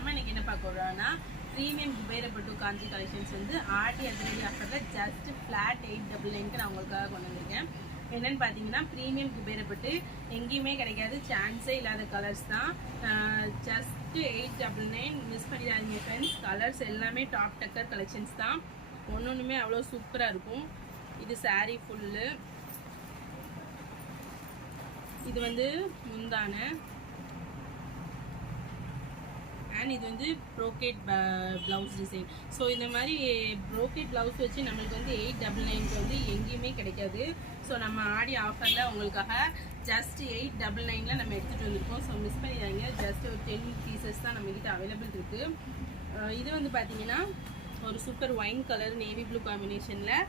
நம்ம இன்னைக்கு என்ன பார்க்க போகிறோம்னா ப்ரீமியம் குபேரப்பட்டு காஞ்சி கலெக்ஷன்ஸ் வந்து ஆர்டி அதிரடி ஆஃபரில் ஜஸ்ட் ஃப்ளாட் எயிட் டபுள் நைன்க்கு நான் உங்களுக்காக கொண்டு வந்திருக்கேன். என்னென்னு பார்த்தீங்கன்னா ப்ரீமியம் குபேரப்பட்டு எங்கேயுமே கிடைக்காது. சான்ஸே இல்லாத கலர்ஸ் தான். Just eight double nine miss பண்ணிடாதீங்க ஃப்ரெண்ட்ஸ் கலர்ஸ் எல்லாமே டாப் டக்கர் கலெக்ஷன்ஸ் தான். ஒன்று ஒன்றுமே அவ்வளோ சூப்பராக இருக்கும். இது சாரீ ஃபுல்லு இது வந்து முந்தான. அண்ட் இது வந்து ப்ரோகேட் ப்ளவுஸ் டிசைன் ஸோ இந்த மாதிரி ப்ரோகேட் ப்ளவுஸ் வச்சு நம்மளுக்கு வந்து எயிட் டபுள் நைனுக்கு வந்து எங்கேயுமே கிடைக்காது. ஸோ நம்ம ஆடி ஆஃபரில் உங்களுக்காக ஜஸ்ட் எயிட் டபுள் நைனில் நம்ம எடுத்துகிட்டு வந்திருக்கோம். ஸோ மிஸ் பண்ணிடுறாங்க ஜஸ்ட் ஒரு டென் பீசஸ் தான் நம்மக்கிட்ட அவைலபிள் இருக்குது uh, இது வந்து பார்த்தீங்கன்னா ஒரு super wine colour navy blue காம்பினேஷனில்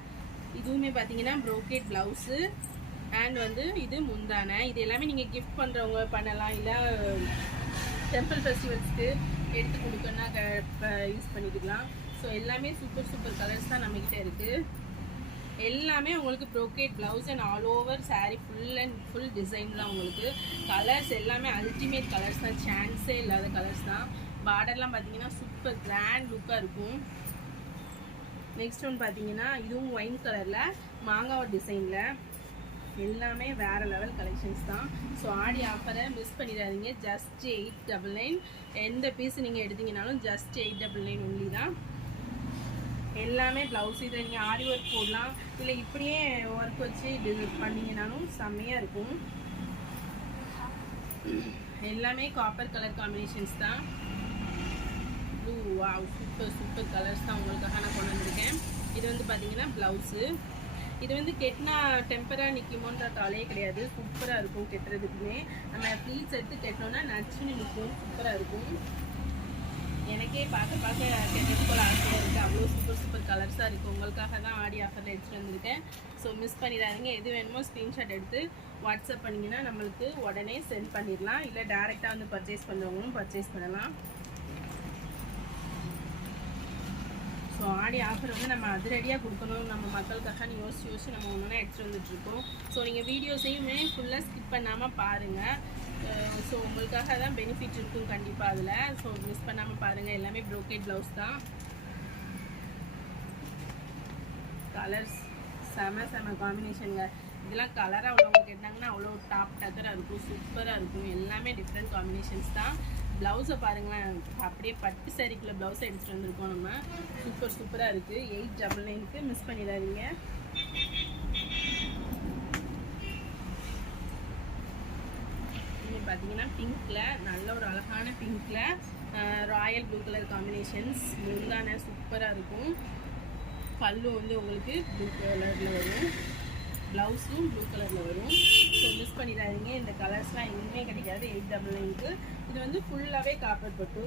இதுவுமே பார்த்தீங்கன்னா ப்ரோக்கேட் ப்ளவுஸு அண்ட் வந்து இது முந்தானை. இது எல்லாமே நீங்கள் கிஃப்ட் பண்ணுறவங்க பண்ணலாம். இல்லை டெம்பிள் ஃபெஸ்டிவல்ஸ்க்கு எடுத்து கொடுக்கணும்னா யூஸ் பண்ணிக்கலாம். ஸோ எல்லாமே சூப்பர் சூப்பர் கலர்ஸ் தான் நம்மக்கிட்ட இருக்குது எல்லாமே உங்களுக்கு brocade blouse and all over sari full and full design தான் உங்களுக்கு. கலர்ஸ் எல்லாமே அல்டிமேட் கலர்ஸ் தான். சான்ஸே இல்லாத கலர்ஸ் தான். பார்டர்லாம் பார்த்தீங்கன்னா சூப்பர் கிராண்ட் லுக்காக இருக்கும். நெக்ஸ்ட் ஒன் பார்த்தீங்கன்னா இதுவும் ஒயின் கலரில் மாங்காவை டிசைனில் எல்லாமே வேறு லெவல் கலெக்ஷன்ஸ் தான். ஸோ ஆடி ஆஃபரை மிஸ் பண்ணிடாதீங்க. ஜஸ்ட் எயிட் டபுள் நைன் எந்த பீஸ் நீங்கள் எடுத்தீங்கனாலும் just eight double nine only தான். எல்லாமே ப்ளவுஸ் இதை நீங்கள் ஆரி ஒர்க் போடலாம். இல்லை இப்படியே ஒர்க் வச்சு இது பண்ணிங்கனாலும் செம்மையாக இருக்கும். எல்லாமே காப்பர் கலர் காம்பினேஷன்ஸ் தான். ப்ளூ வா சூப்பர் சூப்பர் கலர்ஸ் தான் உங்களுக்காக நான் கொண்டு வந்திருக்கேன். இது வந்து பார்த்தீங்கன்னா ப்ளவுஸு இது வந்து கெட்டினா டெம்பராக நிற்குமோன்ற கவலையே கிடையாது. சூப்பராக இருக்கும் கெட்டுறதுக்குமே. நம்ம ப்ளீட்ஸ் எடுத்து கெட்டோம்னா நச்சுன்னு நிற்கும் சூப்பராக இருக்கும். எனக்கே பார்க்க பார்க்க கெட்டது போல் ஆசையாக இருக்குது அவ்வளோ சூப்பர் சூப்பர் கலர்ஸாக இருக்குது உங்களுக்காக தான் ஆடி ஆஃபரில் எடுத்துகிட்டு வந்திருக்கேன். ஸோ மிஸ் பண்ணிடாதீங்க. எது வேணுமோ ஸ்க்ரீன்ஷாட் எடுத்து வாட்ஸ்அப் பண்ணிங்கன்னா நம்மளுக்கு உடனே சென்ட் பண்ணிடலாம். இல்லை டேரெக்டாக வந்து பர்ச்சேஸ் பண்ணுறவங்களும் பர்ச்சேஸ் பண்ணலாம் ஸோ ஆடி ஆஃபர் வந்து நம்ம அதிரடியாக கொடுக்கணும். நம்ம மக்களுக்காக யோசிச்சு யோசிச்சு நம்ம ஒன்று எடுத்துகிட்டு வந்துட்டுருக்கோம். ஸோ நீங்கள் வீடியோஸையுமே ஃபுல்லாக ஸ்கிப் பண்ணாமல் பாருங்கள் ஸோ உங்களுக்காக தான் பெனிஃபிட் இருக்கும் கண்டிப்பாக அதில். ஸோ மிஸ் பண்ணாமல் பாருங்கள் எல்லாமே ப்ரோக்கேட் ப்ளவுஸ் தான். கலர்ஸ் செம செம காம்பினேஷனுங்க இதெல்லாம் கலராக உள்ளவங்க கேட்டாங்கன்னா அவ்வளோ டாப் டக்கராக இருக்கும் சூப்பராக இருக்கும். எல்லாமே டிஃப்ரெண்ட் காம்பினேஷன்ஸ் தான். ப்ளவுஸை பாருங்களேன். அப்படியே பட்டு சாரிக்குள்ள ப்ளவுஸ் எடுத்துகிட்டு வந்திருக்கோம் நம்ம. சூப்பர் சூப்பராக இருக்குது எயிட் டபுள் நைனுக்கு மிஸ் பண்ணிடாதீங்க. நீங்கள் பார்த்தீங்கன்னா பிங்க்கில் நல்ல ஒரு அழகான பிங்க்கில் ராயல் ப்ளூ கலர் காம்பினேஷன்ஸ் முந்தான சூப்பராக இருக்கும். பல்லு வந்து உங்களுக்கு ப்ளூ கலரில் வரும். ப்ளவுஸும் ப்ளூ கலரில் வரும். பண்ணிடாதீங்க. இந்த கலர்ஸ்லாம் எதுவுமே கிடைக்காது. எயிட் டபுள் நைனுக்கு இது வந்து ஃபுல்லாகவே காப்பர் பட்டு.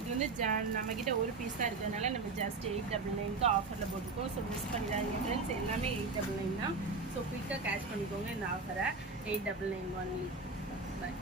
இது வந்து ஜ நம்மக்கிட்ட ஒரு பீஸ் தான் இருக்கிறதுனால நம்ம ஜஸ்ட் எயிட் டபுள் நைனுக்கு ஆஃபரில் போட்டிருக்கோம் ஸோ மிஸ் பண்ணிடாதீங்க ஃப்ரெண்ட்ஸ் எல்லாமே எயிட் டபுள் நைன் தான். ஸோ குயிக்காக கேஷ் பண்ணிக்கோங்க இந்த ஆஃபரை eight double nine only bye